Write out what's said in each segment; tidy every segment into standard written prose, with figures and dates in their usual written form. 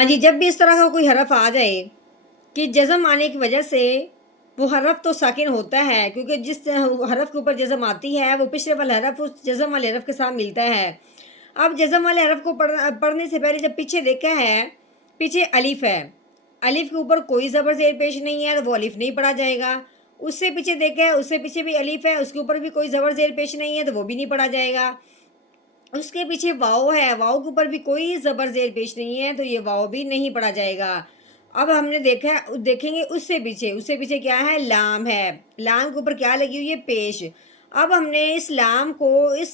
ہاں جی، جب بھی اس طرح کا کوئی حرف آ جائے کہ جزم آنے کی وجہ سے وہ حرف تو ساکن ہوتا ہے، کیونکہ جس حرف کے اوپر جزم آتی ہے وہ پچھلے والا حرف اس جزم والے حرف کے ساتھ ملتا ہے۔ اب جزم والے حرف کو پڑھنے سے پہلے جب پیچھے دیکھا ہے، پیچھے الف ہے، الف کے اوپر کوئی زبر زیر پیش نہیں ہے تو وہ الف نہیں پڑھا جائے گا۔ اس سے پیچھے دیکھا ہے، اس سے پیچھے بھی الف ہے، اس کے اوپر بھی کوئی زبر زیر پیش نہیں ہے تو وہ بھی نہیں پڑھا جائے گا۔ اس کے پیچھے واؤ ہے، واؤ کے اوپر بھی کوئی زبر زیر پیش نہیں ہے تو یہ واؤ بھی نہیں پڑھا جائے گا۔ اب ہم نے دیکھیں گے اس سے پیچھے کیا ہے، لام ہے، لام کے اوپر کیا لگی ہوئی ہے، پیش۔ اب ہم نے اس لام کو اس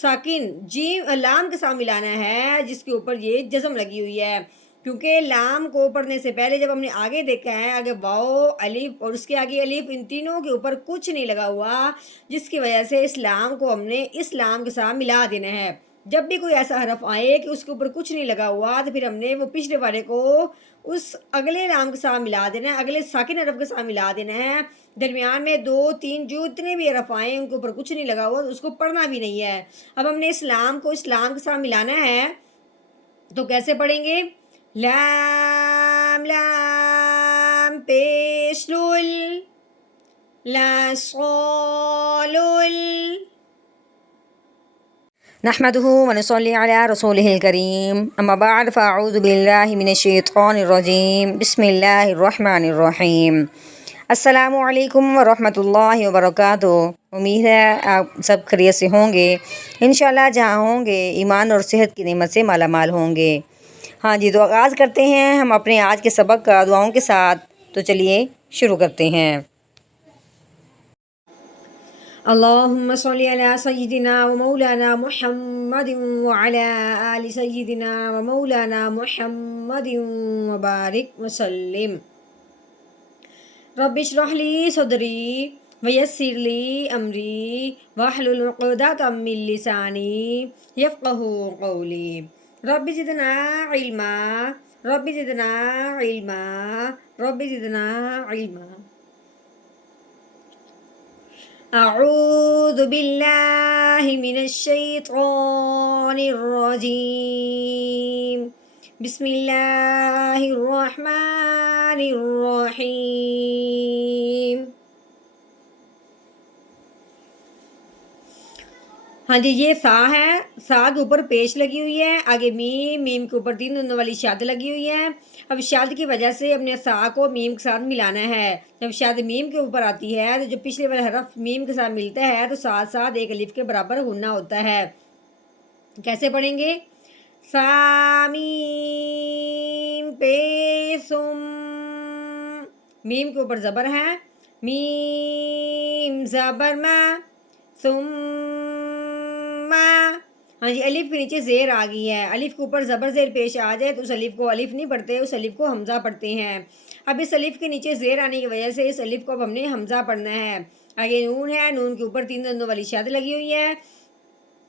ساکن جیم لام کے ساتھ ملانا ہے جس کے اوپر یہ جزم لگی ہوئی ہے، کیونکہ لام کو پڑھنے سے پہلے جب ہم نے آگے دیکھا ہے، آگے واؤ، الف اور اس کے آگے الف، ان تینوں کے اوپر کچھ نہیں لگا ہوا، جس کی وجہ سے اس لام کو ہم نے اس لام کے ساتھ ملا دینا ہے۔ جب بھی کوئی ایسا حرف آئے کہ اس کے اوپر کچھ نہیں لگا ہوا تو پھر ہم نے وہ پچھلے والے کو اس اگلے لام کے ساتھ ملا دینا ہے، اگلے ساکن حرف کے ساتھ ملا دینا ہے۔ درمیان میں 2 3 جو اتنے بھی حرف آئے ان کے اوپر کچھ نہیں لگا ہوا تو اس کو پڑھنا بھی نہیں ہے۔ اب ہم نے اس لام کو اس لام کے ساتھ ملانا ہے تو کیسے پڑھیں گے، لام لام پیش لول، لا صالول۔ نحمده ونصلي على رسوله الكريم، اما بعد فاعوذ باللہ من الشیطان الرجیم، بسم اللہ الرحمن الرحیم۔ السلام علیکم ورحمۃ اللہ وبرکاتہ۔ امید ہے آپ سب خیریت سے ہوں گے، انشاءاللہ جہاں ہوں گے ایمان اور صحت کی نعمت سے مالا مال ہوں گے۔ ہاں جی، تو آغاز کرتے ہیں ہم اپنے آج کے سبق کا دعاؤں کے ساتھ، تو چلیے شروع کرتے ہیں۔ اللهم صل على سيدنا ومولانا محمد وعلى آل سيدنا ومولانا محمد وبارك وسلم۔ رب اشرح لي صدري ويسر لي أمري واحلل عقدة من لساني يفقهوا قولي۔ رب زدنا علما، رب زدنا علما، رب زدنا علما۔ اعوذ باللہ من الشیطان الرجیم، بسم اللہ الرحمن الرحیم۔ ہاں جی، یہ سا ہے، سا کے اوپر پیش لگی ہوئی ہے، آگے میم، میم کے اوپر 3 دندوں والی شد لگی ہوئی ہے۔ اب شد کی وجہ سے اپنے سا کو میم کے ساتھ ملانا ہے۔ جب شد میم کے اوپر آتی ہے تو جو پچھلے والا حرف میم کے ساتھ ملتا ہے تو ساتھ ساتھ ایک الف کے برابر غنہ ہوتا ہے۔ کیسے پڑھیں گے، سا میم پیسم، میم کے اوپر زبر ہے، میم زبر ما، ثم۔ ہاں جی، الف کے نیچے زیر آ گئی ہے، الف کے اوپر زبر زیر پیش آ جائے تو اس الف کو الف نہیں پڑھتے، اس الف کو حمزہ پڑھتے ہیں۔ اب اس الف کے نیچے زیر آنے کی وجہ سے اس الف کو اب ہم نے حمزہ پڑھنا ہے۔ آگے نون ہے، نون کے اوپر 3 دندوں والی شد لگی ہوئی ہے۔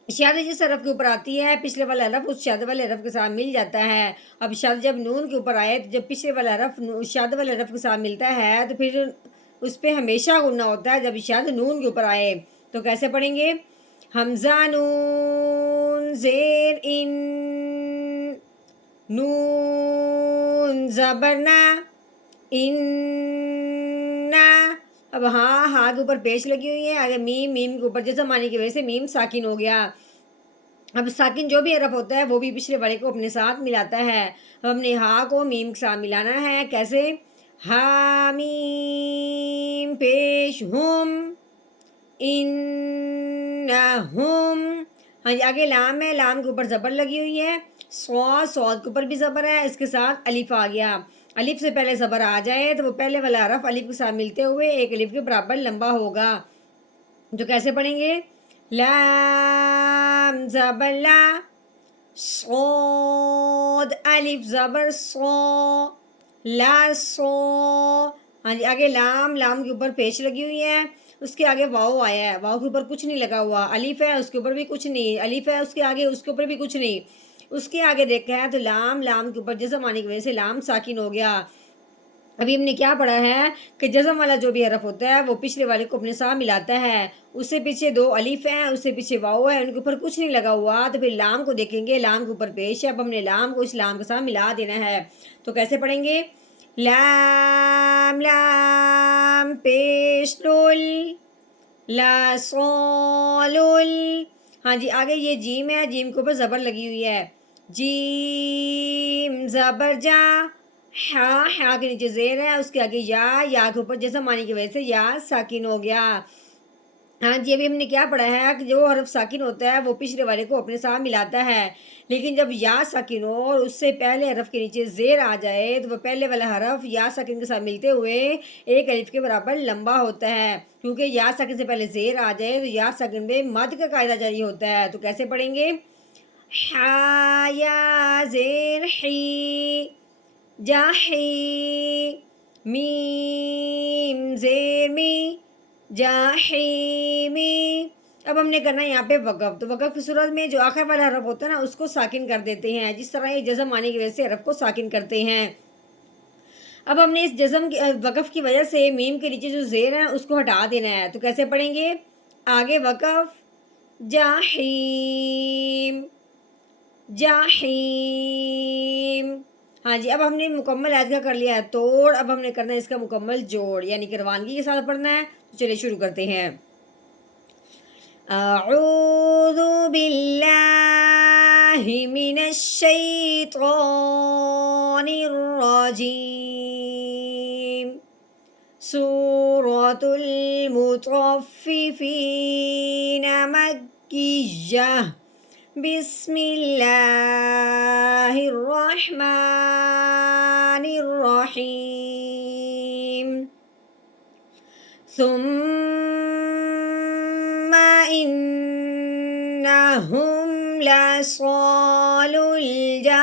شد جس حرف کے اوپر آتی ہے پچھلے والا حرف اس شد والے حرف کے ساتھ مل جاتا ہے۔ اب شد جب نون کے اوپر آئے تو جب پچھلے والا حرف شد والے حرف کے ساتھ ملتا ہے تو پھر اس پہ ہمیشہ غنہ ہوتا ہے جب شد نون کے اوپر آئے۔ تو کیسے پڑھیں گے، حمزہ نون زیر ان، نون زبرنا ان۔ اب ہاں کے اوپر پیش لگی ہوئی ہے، آگے میم، میم کے اوپر جزم آنے کی وجہ سے میم ساکن ہو گیا۔ اب ساکن جو بھی حرف ہوتا ہے وہ بھی پچھلے والے کو اپنے ساتھ ملاتا ہے۔ اب ہم نے ہا کو میم کے ساتھ ملانا ہے، کیسے، ہا میم پیش ہم، انہم۔ ہاں جی، آگے لام ہے، لام کے اوپر زبر لگی ہوئی ہے، صاد، صاد کے اوپر بھی زبر ہے، اس کے ساتھ الف آ گیا۔ الف سے پہلے زبر آ جائے تو وہ پہلے والا حرف الف کے ساتھ ملتے ہوئے ایک الف کے برابر لمبا ہوگا۔ جو کیسے پڑھیں گے، لام زبر لا، صاد الف زبر صا، لا صا۔ ہاں جی، آگے لام، لام کے اوپر پیش لگی ہوئی ہے، اس کے آگے واؤ آیا ہے، واؤ کے اوپر کچھ نہیں لگا ہوا، الف ہے اس کے اوپر بھی کچھ نہیں، الف ہے اس کے آگے اس کے اوپر بھی کچھ نہیں، اس کے آگے دیکھا ہے تو لام، لام کے اوپر جزم آنے کی وجہ سے لام ساکن ہو گیا۔ ابھی ہم نے کیا پڑھا ہے کہ جزم والا جو بھی حرف ہوتا ہے وہ پچھلے والے کو اپنے ساتھ ملاتا ہے. اس سے پیچھے 2 الف ہیں, اس سے پیچھے واؤ ہے, ان کے اوپر کچھ نہیں لگا ہوا. تو پھر لام کو دیکھیں گے, لام کے اوپر پیش ہے. اب ہم نے لام کو اس لام کے ساتھ ملا دینا ہے. تو کیسے پڑھیں گے؟ لام لام پیش لول لا صالل. ہاں جی, آگے یہ جیم ہے, جیم کے اوپر زبر لگی ہوئی ہے. جیم زبر جا. ہا کے نیچے زیر ہے, اس کے آگے یا کے اوپر جزم آنے کی وجہ سے یا ساکن ہو گیا. ہاں جی, ابھی ہم نے کیا پڑھا ہے کہ جو حرف ساکن ہوتا ہے وہ پچھلے والے کو اپنے ساتھ ملاتا ہے, لیکن جب یا ساکن ہو اور اس سے پہلے حرف کے نیچے زیر آ جائے تو وہ پہلے والا حرف یا ساکن کے ساتھ ملتے ہوئے ایک الف کے برابر لمبا ہوتا ہے, کیونکہ یا ساکن سے پہلے زیر آ جائے تو یا ساکن میں مد کا قاعدہ جاری ہوتا ہے. تو کیسے پڑھیں گے؟ ہا یا زیر حی جاحی میم زیر می جاحیمی. اب ہم نے کرنا ہے یہاں پہ وقف. تو وقف کی صورت میں جو آخر والا حرف ہوتا ہے نا اس کو ساکن کر دیتے ہیں, جس طرح یہ جزم آنے کی وجہ سے حرف کو ساکن کرتے ہیں. اب ہم نے اس جزم وقف کی وجہ سے میم کے نیچے جو زیر ہے اس کو ہٹا دینا ہے. تو کیسے پڑھیں گے؟ آگے وقف جاحیم جاحیم. ہاں جی, اب ہم نے مکمل آیت کا کر لیا ہے توڑ. اب ہم نے کرنا ہے اس کا مکمل جوڑ, یعنی کہ روانگی کے ساتھ پڑھنا ہے. تو چلیے شروع کرتے ہیں. اعوذ باللہ من الشیطان الرجیم. سورۃ المطففین مکیہ. بسم اللہ الرحمن الرحیم. ثم انہم لصالو الجحیم.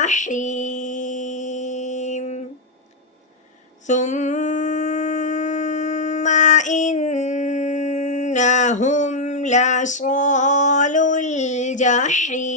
ثم انہم لصالو الجحیم.